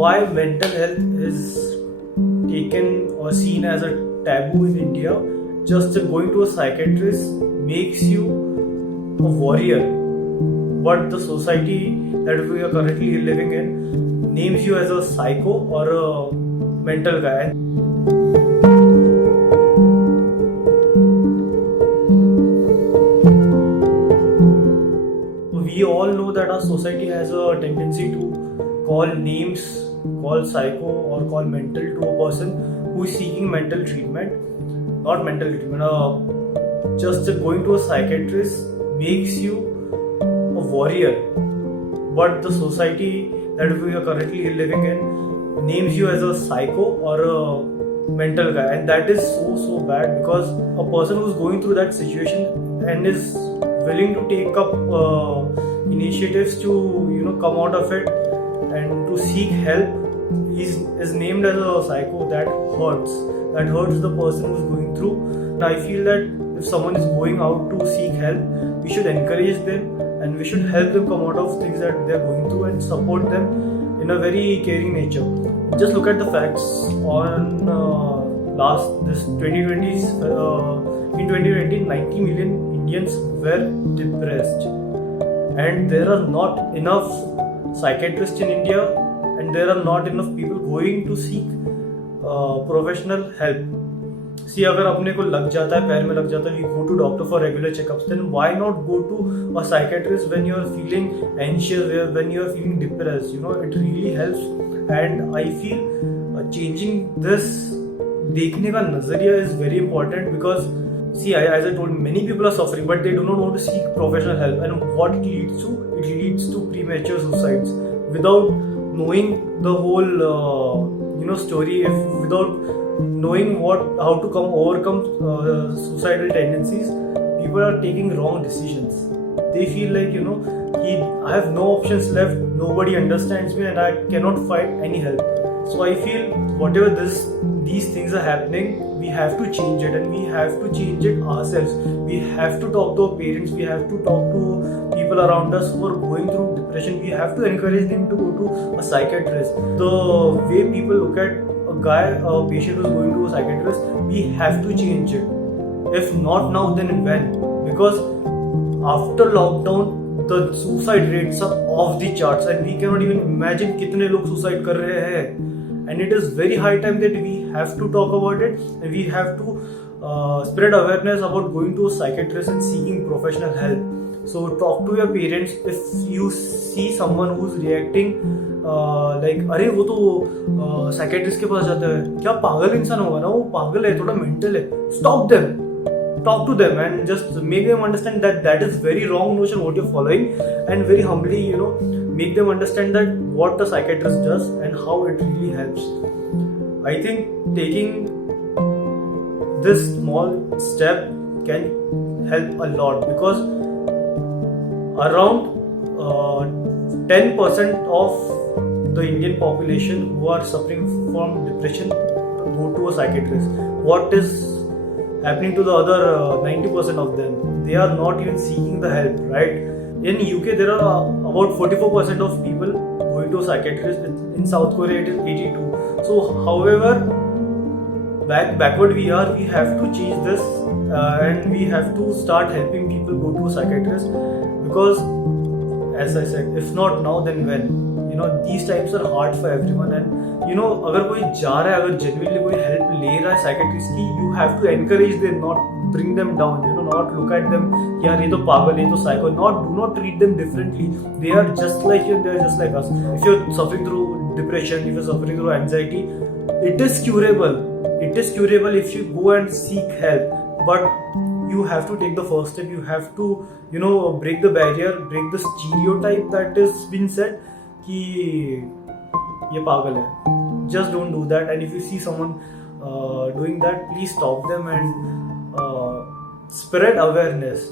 why mental health is taken or seen as a taboo in India. Just going to a psychiatrist makes you a warrior, but the society that we are currently living in names you as a psycho or a mental guy. We all know that our society has a tendency to call names, call psycho or call mental to a person who is seeking mental treatment. Not mental treatment, just going to a psychiatrist makes you a warrior, but the society that we are currently living in names you as a psycho or a mental guy, and that is so bad, because a person who's going through that situation and is willing to take up initiatives to come out of it and to seek help is named as a psycho. That hurts the person who's going through. And I feel that if someone is going out to seek help, we should encourage them and we should help them come out of things that they're going through and support them in a very caring nature. Just look at the facts on this 2020s. In 2020, 90 million Indians were depressed, and there are not enough psychiatrists in India, and there are not enough people going to seek professional help. See, अगर अपने को लग जाता है, पैर में लग जाता है, we go to doctor for regular checkups. Then why not go to a psychiatrist when you are feeling anxious, when you are feeling depressed? It really helps, and I feel changing this देखने का नजरिया is very important, because see, as I told, many people are suffering, but they do not want to seek professional help. And what it leads to? It leads to premature suicides without knowing the whole story. Without knowing how to overcome suicidal tendencies, people are taking wrong decisions. They feel like I have no options left. Nobody understands me, and I cannot find any help. So I feel whatever these things are happening, we have to change it, and we have to change it ourselves. We have to talk to our parents, we have to talk to people around us who are going through depression. We have to encourage them to go to a psychiatrist. The way people look at a patient who is going to a psychiatrist, we have to change it. If not now, then when? Because after lockdown, the suicide rates are off the charts, and we cannot even imagine कितने लोग suicide कर रहे हैं. And it is very high time that we have to talk about it, and we have to spread awareness about going to a psychiatrist and seeking professional help. So talk to your parents if you see someone who's reacting like अरे वो तो psychiatrist के पास जाता है, क्या पागल इंसान होगा ना, वो पागल है, थोड़ा mental है. Stop them. Talk to them and just make them understand that is very wrong notion what you're following, and very humbly make them understand that what a psychiatrist does and how it really helps. I think taking this small step can help a lot, because around 10% of the Indian population who are suffering from depression go to a psychiatrist. What is happening to the other 90% of them? They are not even seeking the help, right? In UK, there are about 44% of people going to a psychiatrist. In South Korea, it is 82. So, however backward we are, we have to change this, and we have to start helping people go to a psychiatrist, because, as I said, if not now, then when? These times are hard for everyone, and अगर कोई जा रहा है, अगर genuinely कोई help ले रहा है psychiatrist की, you have to encourage them, not bring them down. Not look at them, यार ये तो पागल है, ये तो psycho. Do not treat them differently. They are just like you, they are just like us. If you're suffering through depression, if you're suffering through anxiety, it is curable. It is curable if you go and seek help. But you have to take the first step. You have to break the barrier, break the stereotype that has been said कि ये पागल है. Just don't do that. And if you see someone doing that, please stop them and spread awareness.